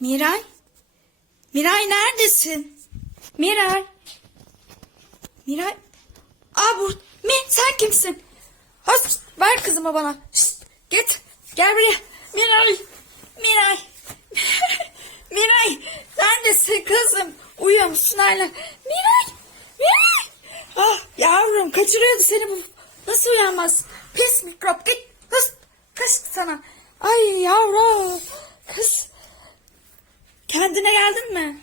Miray? Miray neredesin? Miray? Miray? Aa bu mi? Sen kimsin? Has, ver kızımı bana. Şşt, git. Gel buraya. Miray. Miray. Miray. Neredesin kızım? Uyuyor musun hala? Miray. Miray. Ah yavrum kaçırıyordu seni bu. Nasıl uyanmaz? Pis mikrop. Git. Kız. Kız sana. Ay yavrum. Kendine geldin mi?